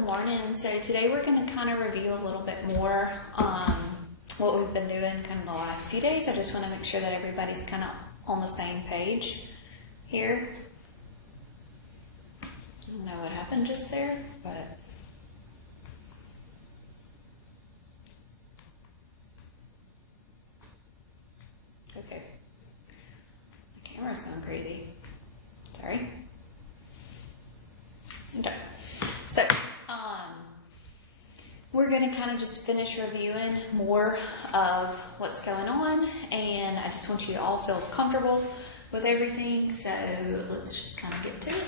Good morning. So today we're going to kind of review a little bit more what we've been doing kind of the last few days. I just want to make sure that everybody's kind of on the same page here. I don't know what happened just there, but okay. My camera's going crazy. Sorry. Okay. So, we're going to kind of just finish reviewing more of what's going on, and I just want you to all feel comfortable with everything, so let's just kind of get to it.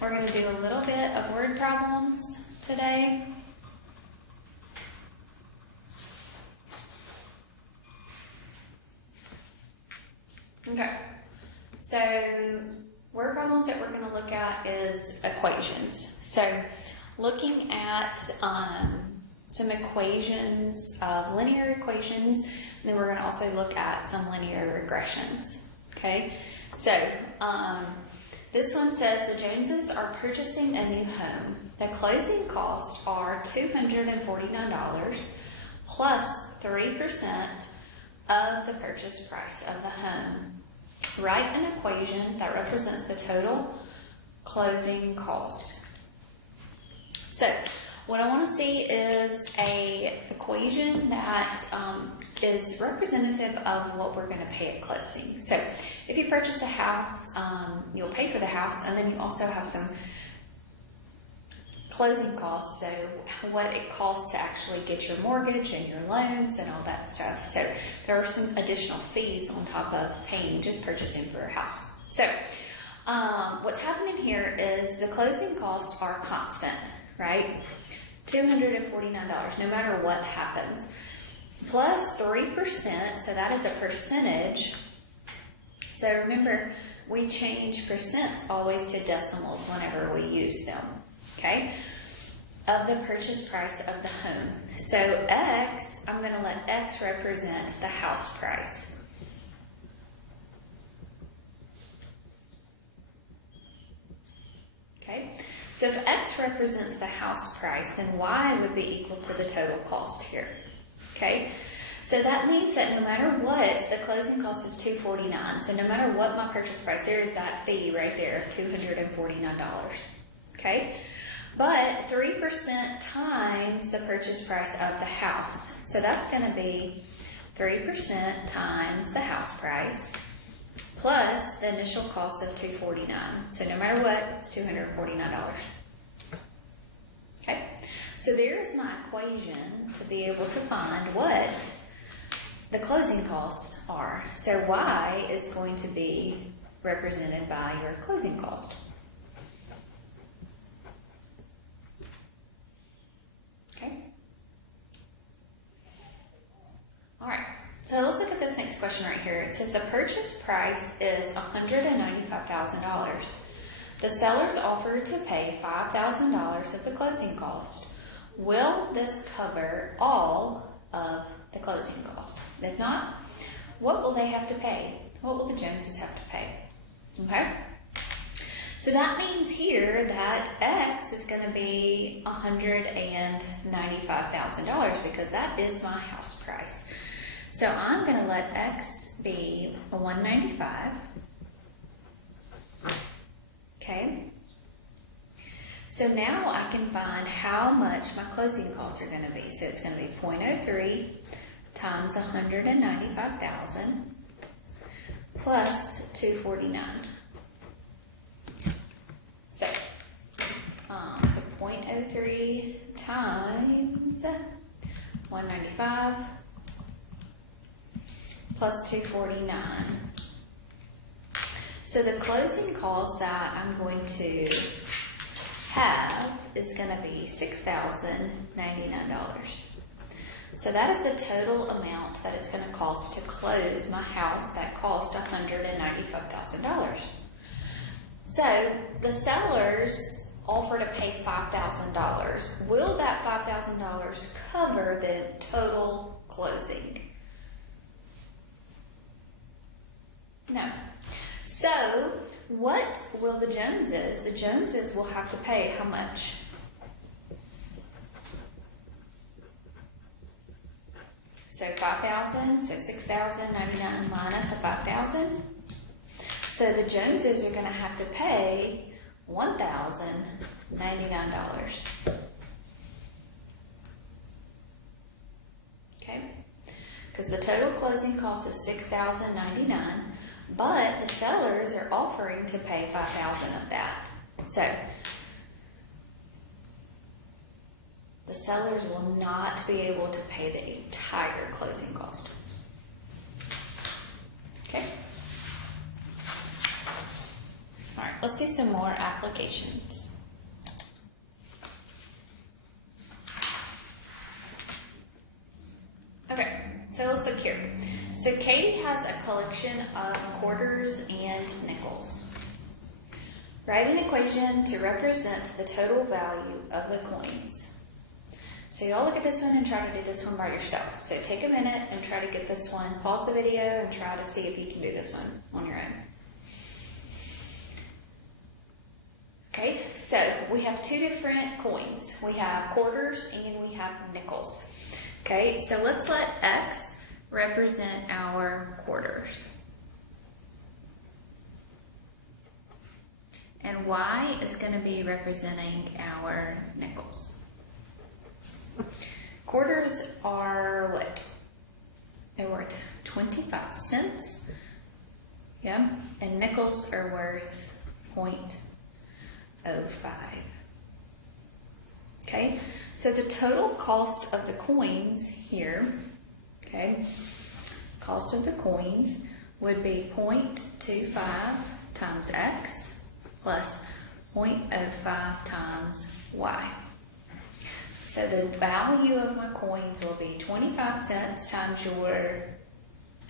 We're going to do a little bit of word problems today. Okay, so word problems that we're going to look at is equations. So looking at some equations of linear equations, and then we're going to also look at some linear regressions. Okay, so this one says the Joneses are purchasing a new home. The closing costs are $249 plus 3% of the purchase price of the home. Write an equation that represents the total closing cost. So what I want to see is an equation that is representative of what we're going to pay at closing. So if you purchase a house, you'll pay for the house, and then you also have some closing costs, so what it costs to actually get your mortgage and your loans and all that stuff. So there are some additional fees on top of paying just purchasing for a house. So what's happening here is the closing costs are constant, right? $249, no matter what happens. Plus 3%, so that is a percentage. So remember, we change percents always to decimals whenever we use them. Okay, of the purchase price of the home. So X, I'm going to let X represent the house price. Okay, so if X represents the house price, then Y would be equal to the total cost here. Okay, so that means that no matter what, the closing cost is $249. So no matter what my purchase price, there is that fee right there of $249. Okay. But 3% times the purchase price of the house. So that's going to be 3% times the house price plus the initial cost of $249. So no matter what, it's $249. Okay, so there's my equation to be able to find what the closing costs are. So Y is going to be represented by your closing cost. Alright, so let's look at this next question right here. It says the purchase price is $195,000. The sellers offered to pay $5,000 of the closing cost. Will this cover all of the closing cost? If not, what will they have to pay? What will the Joneses have to pay? Okay? So that means here that X is going to be $195,000 because that is my house price. So I'm going to let X be $195,000. Okay. So now I can find how much my closing costs are going to be. So it's going to be 0.03 times $195,000 plus $249. So 0.03 times 195 plus 249. So the closing cost that I'm going to have is going to be $6,099. So that is the total amount that it's going to cost to close my house that cost $195,000. So the sellers offer to pay $5,000. Will that $5,000 cover the total closing? No. So what will the Joneses? The Joneses will have to pay how much? So 5,000, so 6,099 minus a 5,000. So the Joneses are going to have to pay $1,099. Okay? Because the total closing cost is $6,099, but the sellers are offering to pay $5,000 of that. So the sellers will not be able to pay the entire closing cost. Okay? All right, let's do some more applications. Okay, so let's look here. So Katie has a collection of quarters and nickels. Write an equation to represent the total value of the coins. So y'all look at this one and try to do this one by yourself. So take a minute and try to get this one. Pause the video and try to see if you can do this one on your own. Okay, so we have two different coins. We have quarters and we have nickels. Okay, so let's let X represent our quarters. And Y is going to be representing our nickels. Quarters are what? They're worth 25 cents. Yeah, and nickels are worth 0.05. Okay, so the total cost of the coins here, okay, cost of the coins would be 0.25 times X plus 0.05 times Y. So the value of my coins will be 25 cents times your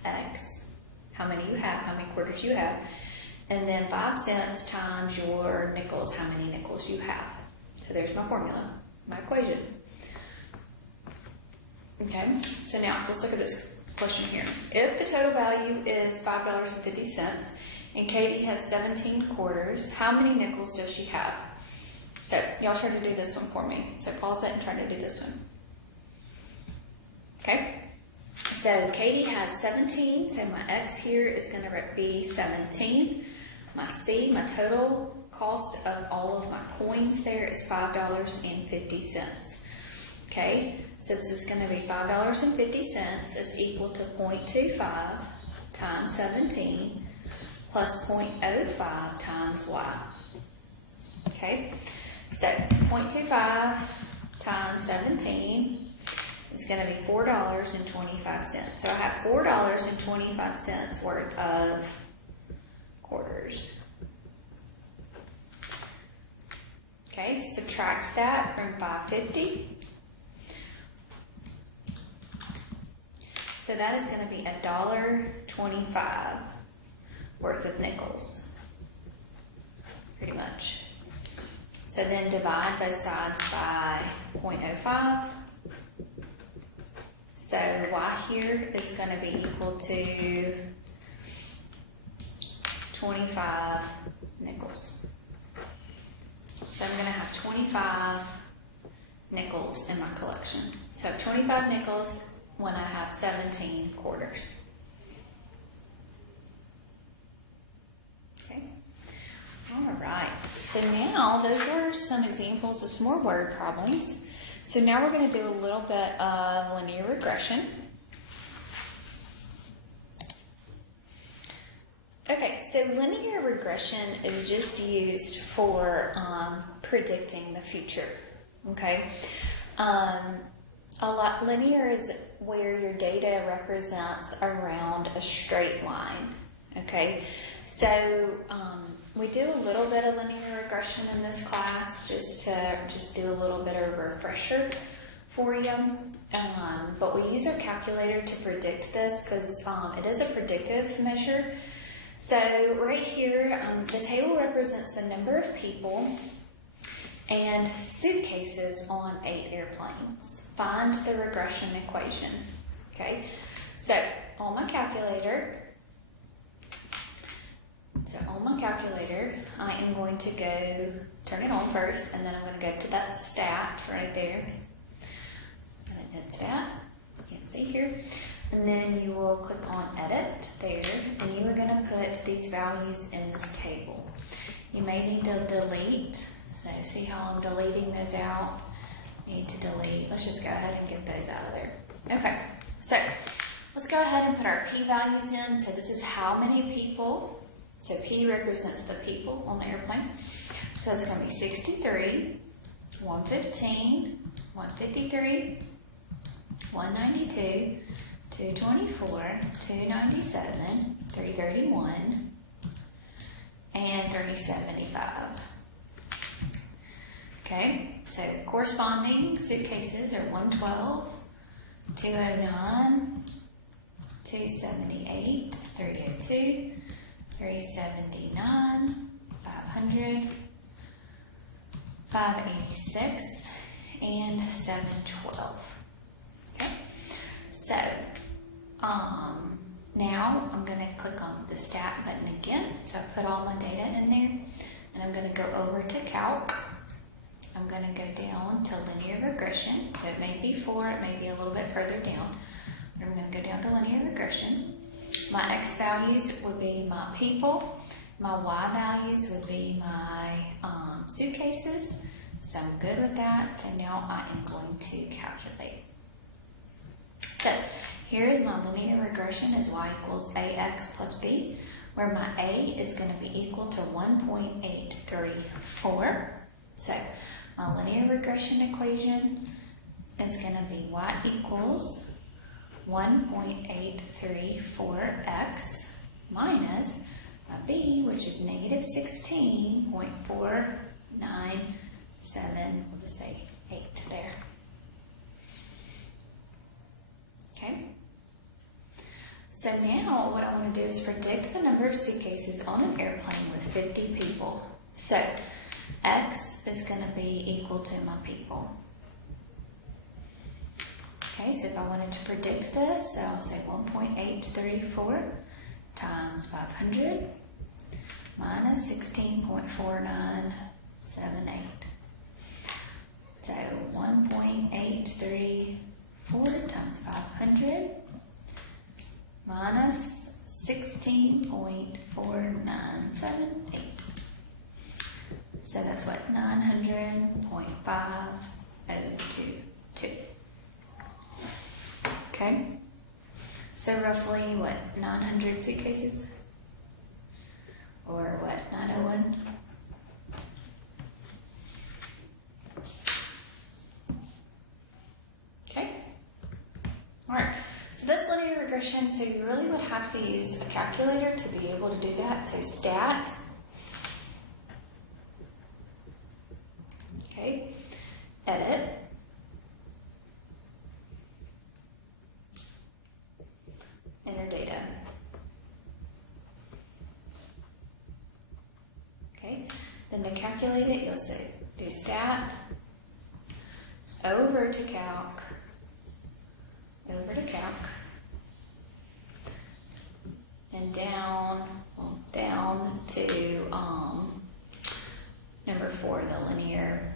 X, how many you have, how many quarters you have, and then 5 cents times your nickels, how many nickels you have. So there's my formula, my equation. Okay, so now let's look at this question here. If the total value is $5.50 and Katie has 17 quarters, how many nickels does she have? So y'all try to do this one for me. So pause it and try to do this one. Okay, so Katie has 17, so my X here is going to be 17. My C, my total cost of all of my coins there is $5.50. Okay, so this is going to be $5.50 is equal to 0.25 times 17 plus 0.05 times Y. Okay, so 0.25 times 17 is going to be $4.25. So I have $4.25 worth of quarters. Okay, subtract that from 550. So that is going to be $1.25 worth of nickels, pretty much. So then divide both sides by 0.05. So Y here is going to be equal to 25 nickels. So I'm going to have 25 nickels in my collection. So I have 25 nickels when I have 17 quarters. Okay. All right. So now those were some examples of some more word problems. So now we're going to do a little bit of linear regression. Okay, so linear regression is just used for predicting the future. Okay, linear is where your data represents around a straight line. Okay, so we do a little bit of linear regression in this class just to do a little bit of a refresher for you. But we use our calculator to predict this because it is a predictive measure. So right here, the table represents the number of people and suitcases on 8 airplanes. Find the regression equation. Okay, so on my calculator, So on my calculator, I am going to go turn it on first, and then I'm going to go to that stat right there. And it hits that. You can't see here. And then you will click on edit there, and you are going to put these values in this table. You may need to delete. So see how I'm deleting those out? Need to delete. Let's just go ahead and get those out of there. Okay, so let's go ahead and put our P values in. So this is how many people. So P represents the people on the airplane. So it's going to be 63, 115, 153, 192, 224, 297, 331, and 375. Okay, so corresponding suitcases are 112, 209, 278, 302, 379, 500, 586, and 712. Okay, so now I'm going to click on the stat button again. So I put all my data in there, and I'm going to go over to calc. I'm going to go down to linear regression. So it may be 4, it may be a little bit further down, but I'm going to go down to linear regression. My X values would be my people. My Y values would be my suitcases. So I'm good with that. So now I am going to calculate. So here is my linear regression is Y equals AX plus B, where my A is going to be equal to 1.834. So my linear regression equation is going to be Y equals 1.834x minus my B, which is negative 16.497, we'll just say 8 there. Okay. So now what I want to do is predict the number of suitcases on an airplane with 50 people. So X is going to be equal to my people. Okay, so if I wanted to predict this, so I'll say 1.834 times 500 minus 16.4978. So 1.834 times 500 minus 16.4978. So that's what, 900.5022. Okay, so roughly what, 900 suitcases? Or what, 901? Okay, all right, so that's linear regression. So you really would have to use a calculator to be able to do that. So stat, okay, edit, enter data. Okay, then to calculate it, you'll say do stat, over to calc, and down to number 4, the linear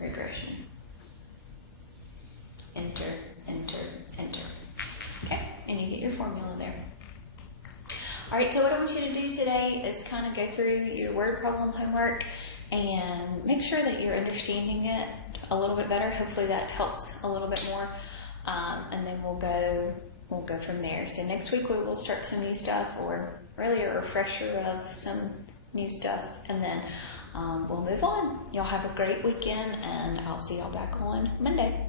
regression. Enter, enter, enter. Okay, and you get your formula there. All right, so what I want you to do today is kind of go through your word problem homework and make sure that you're understanding it a little bit better. Hopefully that helps a little bit more, and then we'll go from there. So next week we will start some new stuff, or really a refresher of some new stuff, and then we'll move on. Y'all have a great weekend, and I'll see y'all back on Monday.